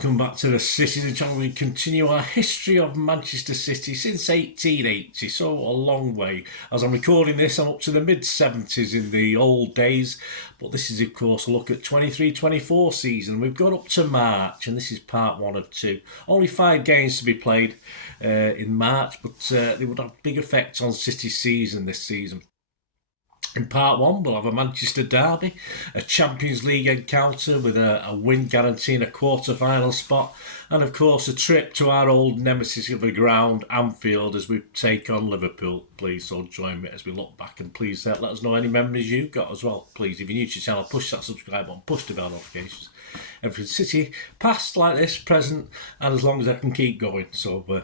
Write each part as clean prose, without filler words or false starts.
welcome back to the Citytilidie channel. We continue our history of Manchester City since 1880, so a long way. As I'm recording this, I'm up to the mid-70s in the old days, but this is of course a look at 23-24 season. We've got up to March, and this is part 1 of 2. Only 5 games to be played in March, but they would have big effects on City's season this season. In part 1, we'll have a Manchester derby, a Champions League encounter with a win guaranteeing a quarter-final spot, and of course a trip to our old nemesis of the ground, Anfield, as we take on Liverpool. Please so join me as we look back, and please let us know any memories you've got as well. Please, if you're new to the channel, push that subscribe button, push the bell notifications. Everything City, past like this, present, and as long as I can keep going. So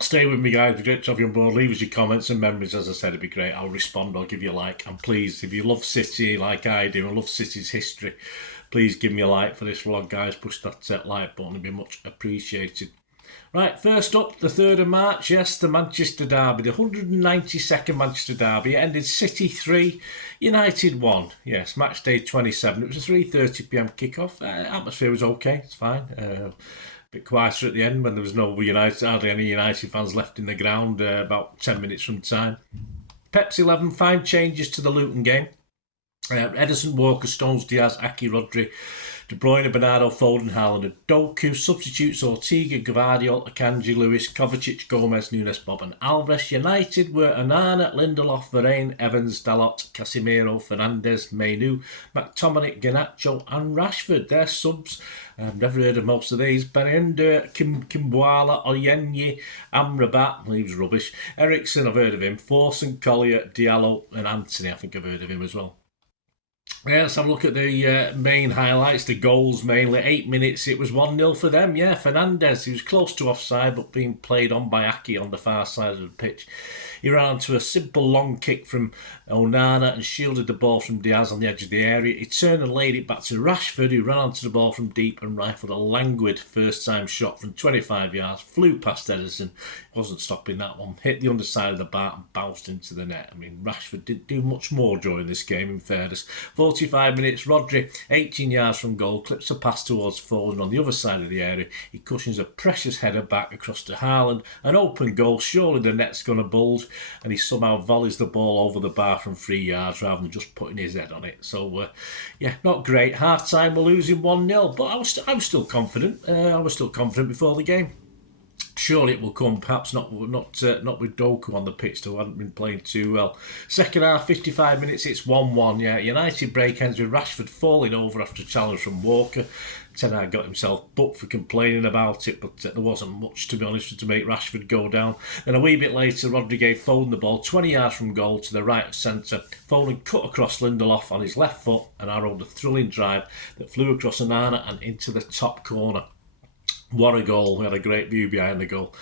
stay with me, guys. It'd be great to have you on board. Leave us your comments and memories. As I said, it'd be great. I'll respond. I'll give you a like. And please, if you love City like I do and love City's history, please give me a like for this vlog, guys. Push that like button. It'd be much appreciated. Right, first up, the 3rd of March. Yes, the Manchester derby, the 192nd Manchester derby. It ended City 3, United 1. Yes, match day 27. It was a 3:30 p.m. kickoff. Atmosphere was okay. It's fine. Bit quieter at the end when there was no United, hardly any United fans left in the ground, about 10 minutes from time. Pep's 11, 5 changes to the Luton game. Ederson, Walker, Stones, Diaz, Aki, Rodri, De Bruyne, Bernardo, Foden, Haaland, and Doku. Substitutes Ortega, Gvardiol, Akanji, Lewis, Kovacic, Gomez, Nunes, Bob and Alvarez. United were Onana, Lindelof, Varane, Evans, Dalot, Casemiro, Fernandes, Mainu, McTominay, Garnacho and Rashford. Their subs, I've never heard of most of these. Barinder, Kimbwala, Oyenyi, Amrabat, well, he was rubbish. Ericsson, I've heard of him. Forson, Collier, Diallo and Anthony, I think I've heard of him as well. Yeah, let's have a look at the main highlights, the goals mainly. 8 minutes, it was 1-0 for them. Yeah, Fernandes, he was close to offside, but being played on by Aki on the far side of the pitch. He ran onto a simple long kick from Onana and shielded the ball from Diaz on the edge of the area. He turned and laid it back to Rashford, who ran onto the ball from deep and rifled a languid first-time shot from 25 yards. Flew past Ederson, wasn't stopping that one. Hit the underside of the bar and bounced into the net. I mean, Rashford didn't do much more during this game, in fairness. 45 minutes, Rodri, 18 yards from goal, clips a pass towards Foden on the other side of the area. He cushions a precious header back across to Haaland. An open goal, surely the net's going to bulge, and he somehow volleys the ball over the bar from 3 yards rather than just putting his head on it. So, yeah, not great. Half time, we're losing 1-0, but I was still confident. I was still confident before the game. Surely it will come, perhaps not with Doku on the pitch, though. Hadn't been playing too well. Second half, 55 minutes, it's 1-1. Yeah, United break ends with Rashford falling over after a challenge from Walker. Ten Hag got himself booked for complaining about it, but there wasn't much, to be honest, to make Rashford go down. Then a wee bit later, Rodri gave Foden the ball 20 yards from goal to the right of centre. Foden cut across Lindelof on his left foot and arrowed a thrilling drive that flew across Onana and into the top corner. What a goal. We had a great view behind the goal.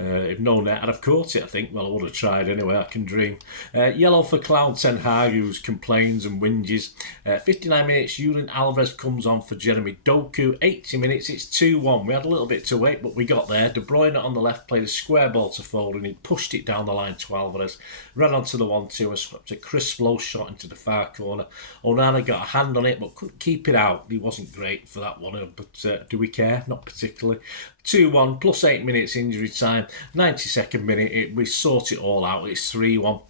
If no net, I'd have caught it, I think. Well, I would have tried anyway, I can dream. Yellow for Cloud Ten Hag, who complains and whinges. 59 minutes, Julian Alvarez comes on for Jeremy Doku. 80 minutes, it's 2-1. We had a little bit to wait, but we got there. De Bruyne on the left played a square ball to Foden. He pushed it down the line to Alvarez. Ran onto the 1-2 and swept a crisp low shot into the far corner. Onana got a hand on it, but couldn't keep it out. He wasn't great for that one, but do we care? Not particularly. 2-1, plus 8 minutes injury time. 92nd minute, we sort it all out. It's 3-1.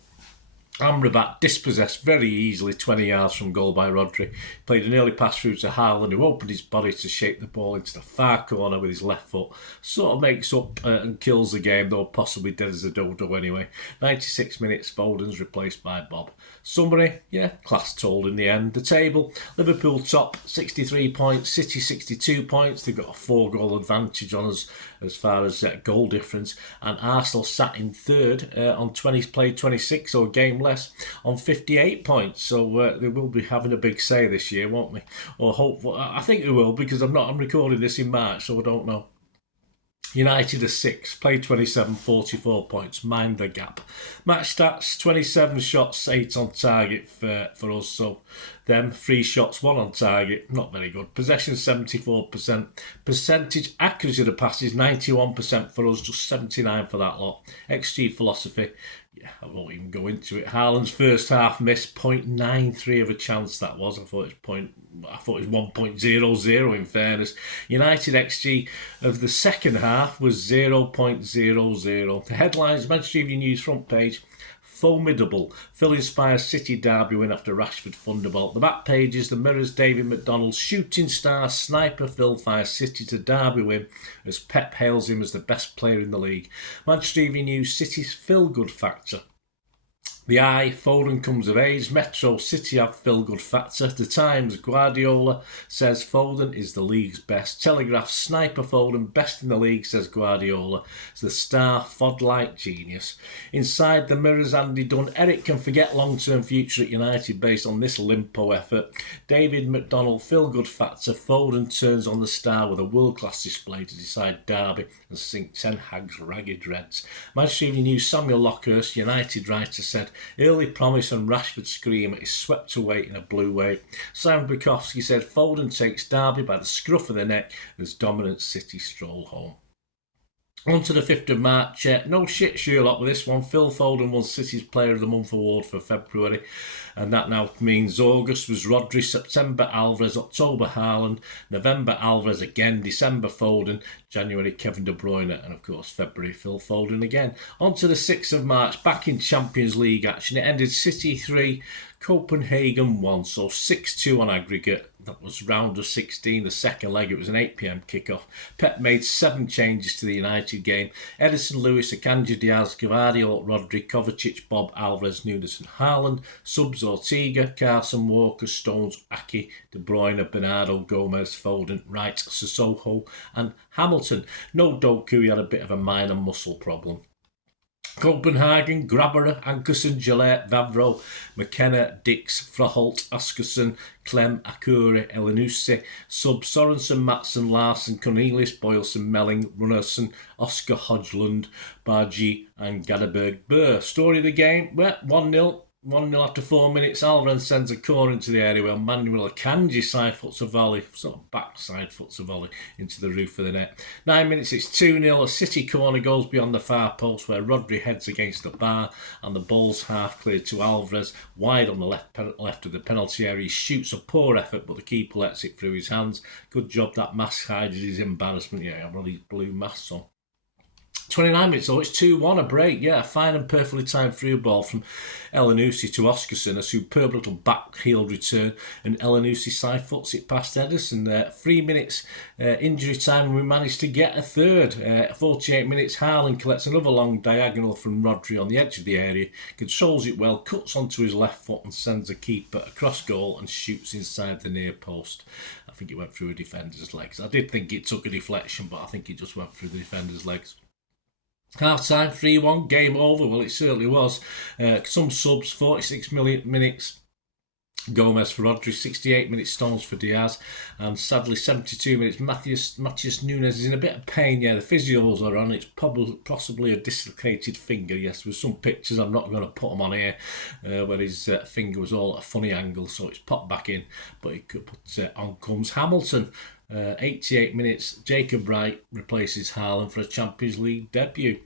Amrabat dispossessed very easily 20 yards from goal by Rodri. Played an early pass through to Haaland, who opened his body to shape the ball into the far corner with his left foot. Sort of makes up and kills the game, though possibly dead as a dodo anyway. 96 minutes, Foden's replaced by Bob. Summary, yeah, class told in the end. The table, Liverpool top, 63 points, City 62 points. They've got a 4-goal advantage on us as far as goal difference. And Arsenal sat in 3rd on 20 played 26, or a game less, on 58 points. So they will be having a big say this year, won't they? Or hope. I think they will, because I'm recording this in March, so I don't know. United are 6, played 27, 44 points, mind the gap. Match stats, 27 shots, 8 on target for us, so Them 3 shots, 1 on target, not very good. Possession 74%. Percentage accuracy of the passes 91% for us, just 79 for that lot. XG philosophy, yeah, I won't even go into it. Haaland's first half missed 0.93 of a chance that was. I thought it was 1.00 in fairness. United XG of the second half was 0.00. The headlines, Manchester Evening News front page, formidable. Phil inspires City derby win after Rashford thunderbolt. The back pages, the Mirror's David McDonald, shooting star sniper Phil fires City to derby win as Pep hails him as the best player in the league. Manchester Evening News, City's feel-good factor. The Eye, Foden comes of age. Metro, City have feel-good factor. The Times, Guardiola says Foden is the league's best. Telegraph, sniper Foden, best in the league, says Guardiola. It's the star, Fod-like genius. Inside the Mirror's Andy Dunn, Eric can forget long-term future at United based on this limpo effort. David McDonald, feel-good factor. Foden turns on the star with a world-class display to decide derby and sink Ten Hag's ragged reds. Manchester Evening News, Samuel Lockhurst, United writer, said early promise and Rashford scream is swept away in a blue wave. Simon Bukowski said Foden takes derby by the scruff of the neck as dominant City stroll home. On to the 5th of March. No shit Sherlock with this one. Phil Foden won City's Player of the Month award for February, and that now means August was Rodri, September Alvarez, October Haaland, November Alvarez again, December Foden, January Kevin De Bruyne, and of course February Phil Foden again. On to the 6th of March, back in Champions League action. It ended City 3, Copenhagen 1, so 6-2 on aggregate. That was round of 16, the second leg. It was an 8 p.m. kickoff. Pep made 7 changes to the United game. Edison, Lewis, Akanji, Diaz, Gvardiol, Rodri, Kovacic, Bob, Alvarez, Nunes and Haaland. Subs, Ortega, Carson, Walker, Stones, Aki, De Bruyne, Bernardo, Gomez, Foden, Wright, Sissoko and Hamilton. No Doku, he had a bit of a minor muscle problem. Copenhagen, Grabber, Ankerson, Gillette, Vavro, McKenna, Dix, Froholt, Askerson, Clem, Akure, Elanusse, Sub, Sorensen, Matson, Larsen, Cornelius, Boylson, Melling, Runnerson, Oscar Hodgland, Bargi and Gadeberg Burr. Story of the game, 1-0. 1-0 after 4 minutes. Alvarez sends a corner into the area where Manuel Akanji side foots a volley, sort of backside foots a volley into the roof of the net. 9 minutes, it's 2-0. A City corner goes beyond the far post where Rodri heads against the bar and the ball's half cleared to Alvarez, wide on the left of the penalty area. He shoots a poor effort, but the keeper lets it through his hands. Good job that mask hided his embarrassment. Yeah, I've got these blue masks on. 29 minutes, though, it's 2-1, a break. Yeah, a fine and perfectly timed through ball from Elanusse to Oscarson, a superb little back-heeled return, and Elanusse side foots it past Edison. 3 minutes injury time, and we managed to get a third. 48 minutes, Haaland collects another long diagonal from Rodri on the edge of the area, controls it well, cuts onto his left foot and sends a keeper across goal and shoots inside the near post. I think it went through a defender's legs. I did think it took a deflection, but I think it just went through the defender's legs. Half time, 3-1, game over. Well, it certainly was. Some subs, 46 minutes. Gomez for Rodri, 68 minutes Stones for Diaz, and sadly 72 minutes Matheus Nunes is in a bit of pain. Yeah, the physios are on. It's possibly a dislocated finger. Yes, with some pictures, I'm not going to put them on here, where his finger was all at a funny angle, so it's popped back in, but on comes Hamilton. 88 minutes, Jacob Wright replaces Haaland for a Champions League debut.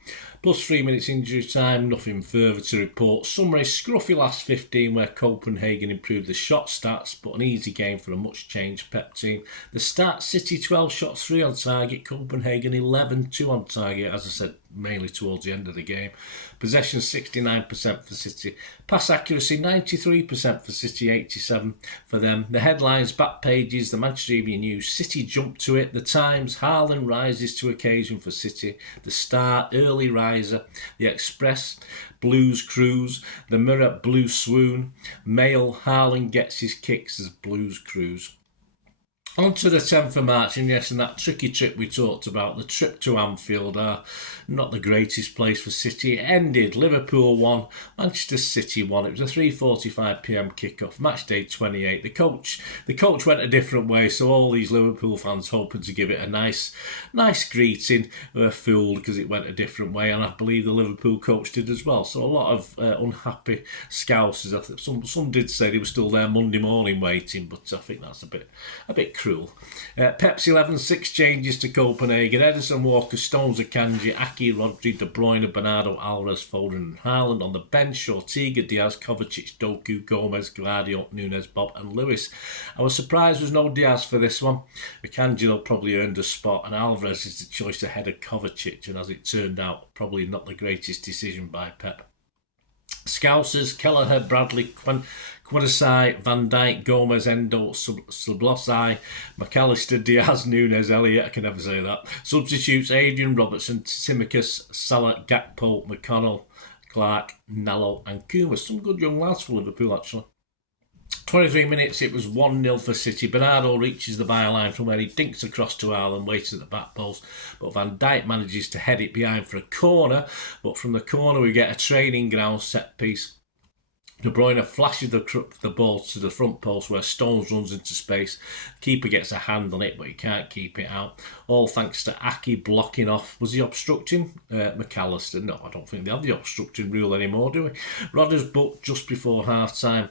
Plus 3 minutes injury time, nothing further to report. Summary, scruffy last 15 where Copenhagen improved the shot stats, but an easy game for a much changed Pep team. The stats, City 12 shots, 3 on target, Copenhagen 11, 2 on target, as I said, mainly towards the end of the game. Possession 69% for City. Pass accuracy 93% for City, 87% for them. The headlines, back pages, the Manchester Evening News, City jump to it. The Times, Haaland rises to occasion for City. The Star, early riser. The Express, Blues cruise. The Mirror, blue swoon. Mail, Haaland gets his kicks as Blues cruise. On to the 10th of March, and yes, and that tricky trip we talked about, the trip to Anfield, not the greatest place for City. It ended Liverpool 1, Manchester City 1. It was a 3:45 p.m. kickoff, match day 28. The coach went a different way, so all these Liverpool fans hoping to give it a nice greeting were fooled because it went a different way, and I believe the Liverpool coach did as well. So a lot of unhappy Scousers. I think some did say they were still there Monday morning waiting, but I think that's a bit cruel. Pep's 11, 6 changes to Copenhagen. Ederson, Walker, Stones, Akanji, Aki, Rodri, De Bruyne, Bernardo, Alvarez, Foden and Haaland. On the bench, Ortega, Diaz, Kovacic, Doku, Gomez, Gvardiol, Nunes, Bob and Lewis. I was surprised there was no Diaz for this one. Akanji though probably earned a spot, and Alvarez is the choice ahead of Kovacic, and as it turned out, probably not the greatest decision by Pep. Scousers, Kelleher, Bradley, Quadasai, Van Dijk, Gomez, Endo, Sublosai, McAllister, Diaz, Nunes, Elliott, I can never say that. Substitutes, Adrian, Robertson, Tsimikas, Salah, Gakpo, McConnell, Clark, Nello and Kuma. Some good young lads for Liverpool actually. 23 minutes, it was 1-0 for City. Bernardo reaches the byline from where he dinks across to Haaland, waits at the back post, but Van Dijk manages to head it behind for a corner, but from the corner we get a training ground set piece. De Bruyne flashes the ball to the front post where Stones runs into space. Keeper gets a hand on it, but he can't keep it out. All thanks to Aki blocking off. Was he obstructing? McAllister? No, I don't think they have the obstructing rule anymore, do we? Rodgers booked just before half-time.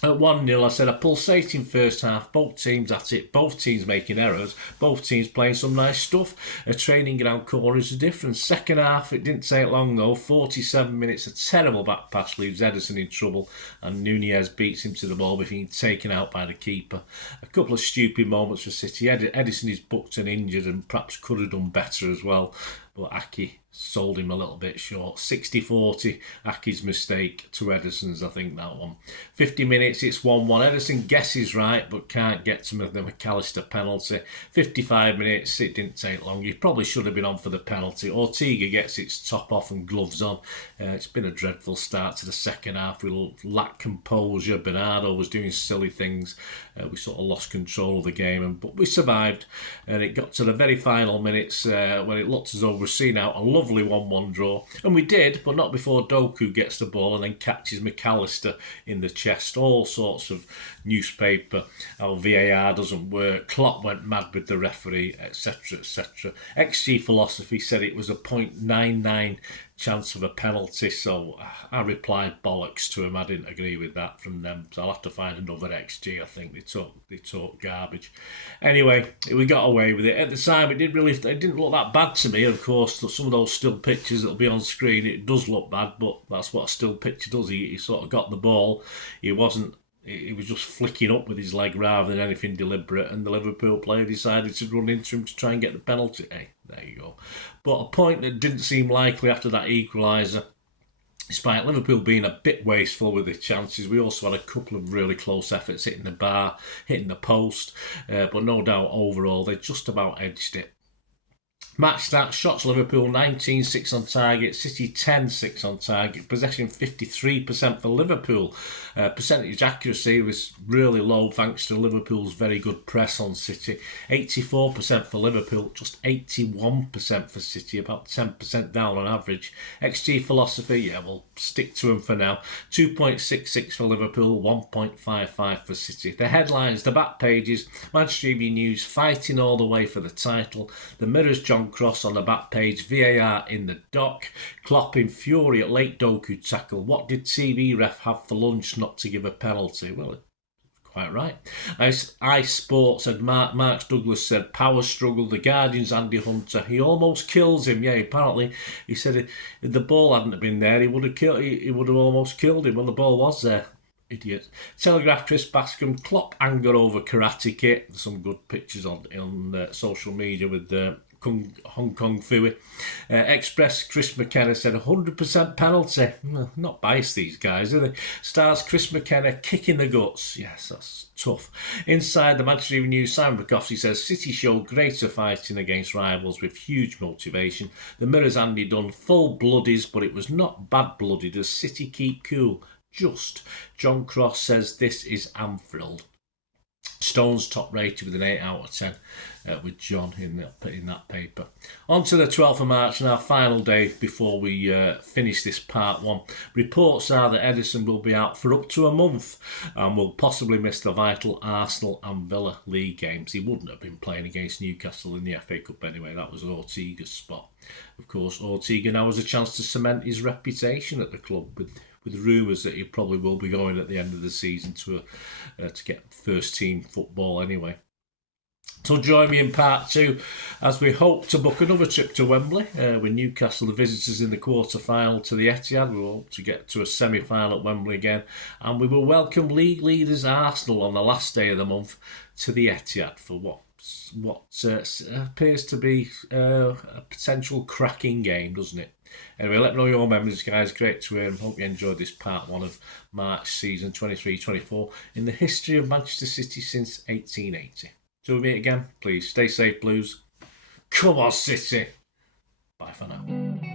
At 1-0, I said a pulsating first half, both teams at it, both teams making errors, both teams playing some nice stuff. A training ground corner is the difference. Second half, it didn't take long though, 47 minutes, a terrible back pass leaves Ederson in trouble and Nunez beats him to the ball before being taken out by the keeper. A couple of stupid moments for City. Ederson is booked and injured and perhaps could have done better as well, but Aki sold him a little bit short. 60-40, Aki's mistake to Ederson's, I think, that one. 50 minutes, it's 1-1. Ederson guesses right, but can't get to the McAllister penalty. 55 minutes, it didn't take long. He probably should have been on for the penalty. Ortega gets its top off and gloves on. It's been a dreadful start to the second half. We lacked composure. Bernardo was doing silly things. We sort of lost control of the game, but we survived. And it got to the very final minutes when it looked as though we're seeing out a lovely 1-1 draw. And we did, but not before Doku gets the ball and then catches McAllister in the chest. All sorts of newspaper, how VAR doesn't work. Klopp went mad with the referee, etc, etc. XG Philosophy said it was a 0.99 chance of a penalty, so I replied bollocks to him. I didn't agree with that from them, so I'll have to find another XG. I think they talk garbage. Anyway, we got away with it. At the time, it didn't look that bad to me. Of course, some of those still pictures that'll be on screen, it does look bad, but that's what a still picture does. He sort of got the ball. He was just flicking up with his leg rather than anything deliberate, and the Liverpool player decided to run into him to try and get the penalty. Hey, there you go. But a point that didn't seem likely after that equaliser. Despite Liverpool being a bit wasteful with their chances, we also had a couple of really close efforts hitting the bar, hitting the post, but no doubt overall they just about edged it. Match stats, shots Liverpool 19-6 on target, City 10-6 on target, possession 53% for Liverpool. Percentage accuracy was really low thanks to Liverpool's very good press on City. 84% for Liverpool, just 81% for City, about 10% down on average. XG Philosophy, yeah, we'll stick to them for now. 2.66 for Liverpool, 1.55 for City. The headlines, the back pages, Manchester Evening News fighting all the way for the title. The Mirror's John Cross on the back page, VAR in the dock. Klopp in fury at late Doku tackle. What did TV ref have for lunch not to give a penalty? Well, quite right. Ice Sports said Marc Douglas said power struggle. The Guardian's Andy Hunter, he almost kills him. Yeah, apparently he said if the ball hadn't been there, he would have almost killed him when the ball was there. Idiot. Telegraph Chris Bascom, Klopp anger over Karate Kid. Some good pictures on social media with Hong Kong Fooey. Express Chris McKenna said 100% penalty. Not biased, these guys, are they? Stars Chris McKenna kicking the guts. Yes, that's tough. Inside the Manchester Evening News, Simon Bukowski says City show greater fighting against rivals with huge motivation. The Mirror's Andy Dunn, full bloodies, but it was not bad blooded as City keep cool. Just. John Cross says this is Anfield. Stones top rated with an 8 out of 10 with John in that paper. On to the 12th of March and our final day before we finish this part 1. Reports are that Edison will be out for up to a month and will possibly miss the vital Arsenal and Villa League games. He wouldn't have been playing against Newcastle in the FA Cup anyway. That was Ortega's spot. Of course, Ortega now has a chance to cement his reputation at the club with rumours that he probably will be going at the end of the season to get first team football anyway. So join me in part 2 as we hope to book another trip to Wembley with Newcastle, the visitors in the quarter-final to the Etihad. We hope to get to a semi-final at Wembley again, and we will welcome league leaders Arsenal on the last day of the month to the Etihad for what appears to be a potential cracking game, doesn't it? Anyway, let me know your memories, guys. Great to hear. I hope you enjoyed this part 1 of March season 23-24 in the history of Manchester City since 1880. Till we meet again, please stay safe, Blues. Come on, City. Bye for now.